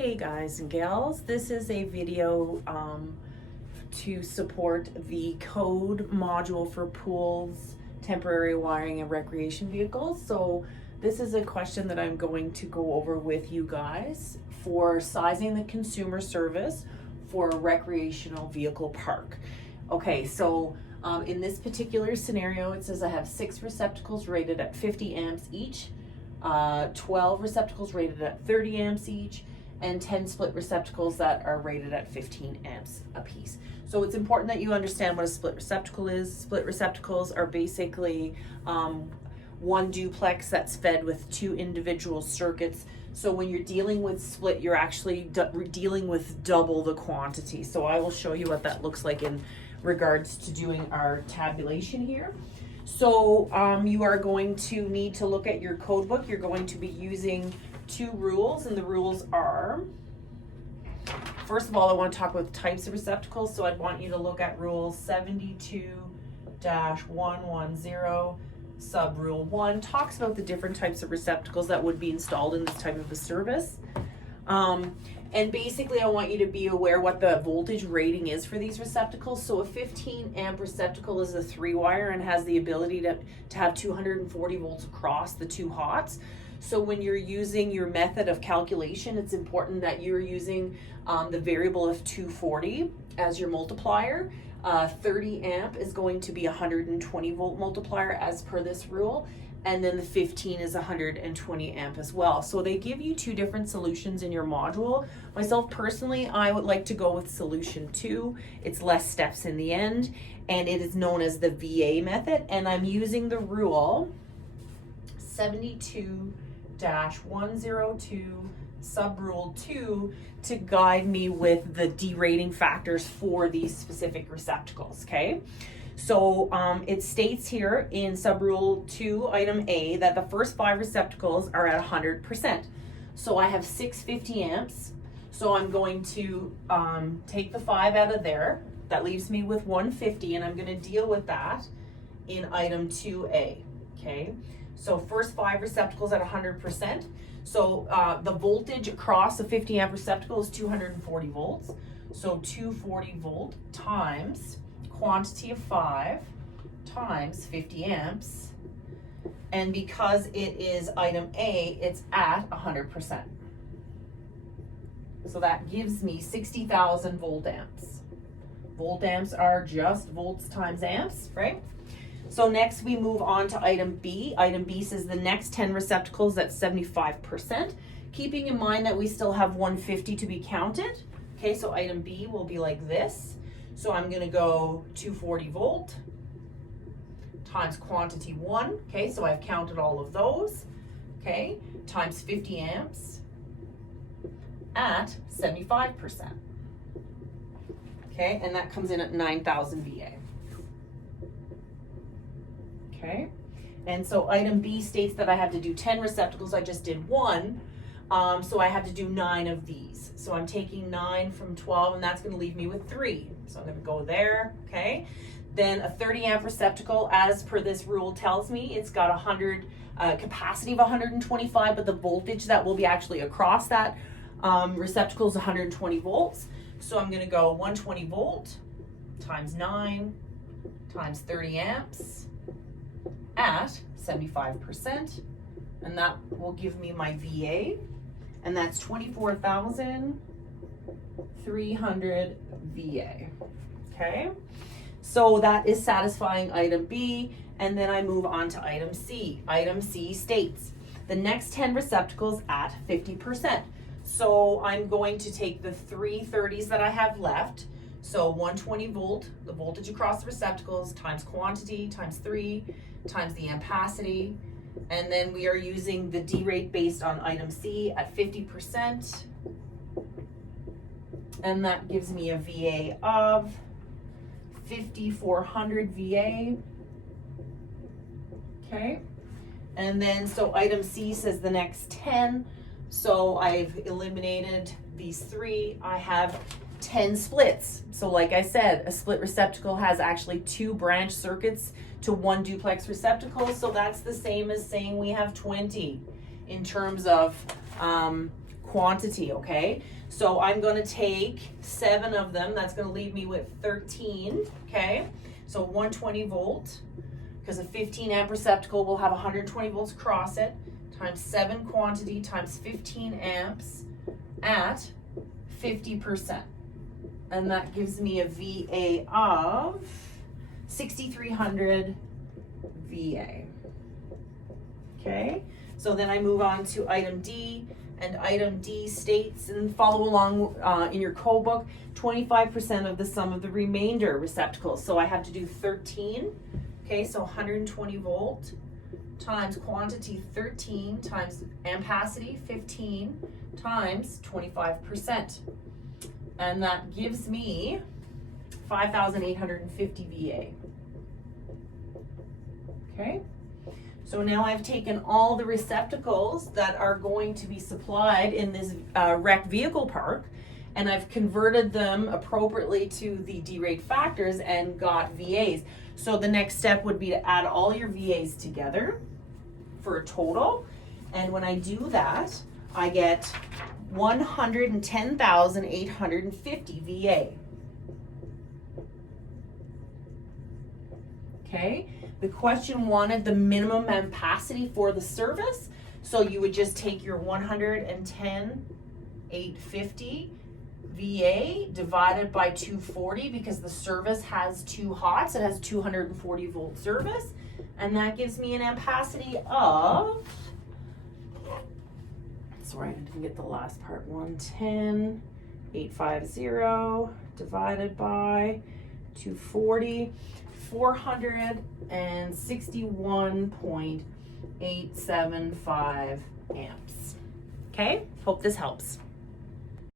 Hey guys and gals, this is a video to support the code module for pools, temporary wiring, and recreation vehicles. So this is a question that I'm going to go over with you guys for sizing the consumer service for a recreational vehicle park. Okay, so in this particular scenario, it says I have 6 receptacles rated at 50 amps each, 12 receptacles rated at 30 amps each, and 10 split receptacles that are rated at 15 amps a piece. So it's important that you understand what a split receptacle is. Split receptacles are basically one duplex that's fed with 2 individual circuits. So when you're dealing with split, you're actually dealing with double the quantity. So I will show you what that looks like in regards to doing our tabulation here. So you are going to need to look at your code book. You're going to be using 2 rules, and the rules are, first of all, I want to talk about types of receptacles. So I'd want you to look at rule 72-110, sub rule 1, talks about the different types of receptacles that would be installed in this type of a service. And basically I want you to be aware what the voltage rating is for these receptacles. So a 15 amp receptacle is a 3-wire and has the ability to have 240 volts across the 2 hots. So when you're using your method of calculation, it's important that you're using the variable of 240 as your multiplier. 30 amp is going to be a 120 volt multiplier as per this rule. And then the 15 is 120 amp as well. So they give you 2 different solutions in your module. Myself personally, I would like to go with solution 2. It's less steps in the end, and it is known as the VA method. And I'm using the rule 72-102 sub rule 2 to guide me with the derating factors for these specific receptacles, okay? So it states here in sub rule 2 item A that the first 5 receptacles are at 100%. So I have 650 amps. So I'm going to take the 5 out of there. That leaves me with 150, and I'm going to deal with that in item 2A, okay? So first 5 receptacles at 100%. So the voltage across a 50 amp receptacle is 240 volts. So 240 volt times quantity of 5 times 50 amps. And because it is item A, it's at 100%. So that gives me 60,000 volt amps. Volt amps are just volts times amps, right? So next we move on to item B. Item B says the next 10 receptacles at 75%, keeping in mind that we still have 150 to be counted. Okay, so item B will be like this. So I'm gonna go 240 volt times quantity 1. Okay, so I've counted all of those. Okay, times 50 amps at 75%. Okay, and that comes in at 9,000 VA. Okay, and so item B states that I have to do 10 receptacles. I just did 1, so I have to do 9 of these. So I'm taking 9 from 12, and that's going to leave me with 3. So I'm going to go there, okay? Then a 30 amp receptacle, as per this rule tells me, it's got 100 capacity of 125, but the voltage that will be actually across that receptacle is 120 volts. So I'm going to go 120 volt times 9 times 30 amps at 75%, and that will give me my VA, and that's 24,300 VA. Okay, so that is satisfying item B, and then I move on to item C. Item C states the next 10 receptacles at 50%. So I'm going to take the 3 30s that I have left. So 120 volt, the voltage across the receptacles, times quantity, times 3, times the ampacity. And then we are using the D rate based on item C at 50%. And that gives me a VA of 5,400 VA. Okay. And then, so item C says the next 10. So I've eliminated these 3. I have 10 splits. So like I said, a split receptacle has actually 2 branch circuits to 1 duplex receptacle. So that's the same as saying we have 20 in terms of quantity, okay? So I'm gonna take 7 of them, that's gonna leave me with 13, okay? So 120 volt, because a 15 amp receptacle will have 120 volts across it, times 7 quantity times 15 amps at 50%. And that gives me a VA of 6,300 VA. Okay, so then I move on to item D, and item D states, and follow along in your code book, 25% of the sum of the remainder receptacles. So I have to do 13, okay, so 120 volt times quantity 13 times ampacity 15 times 25. And that gives me 5,850 VA. Okay, so now I've taken all the receptacles that are going to be supplied in this wrecked vehicle park, and I've converted them appropriately to the derate factors and got VAs. So the next step would be to add all your VAs together for a total. And when I do that, I get 110,850 VA. Okay, the question wanted the minimum ampacity for the service. So you would just take your 110,850 VA divided by 240, because the service has 2 hots, it has 240 volt service, and that gives me an ampacity of, sorry, I didn't get the last part, 110,850 divided by 240, 461.875 amps. Okay, hope this helps.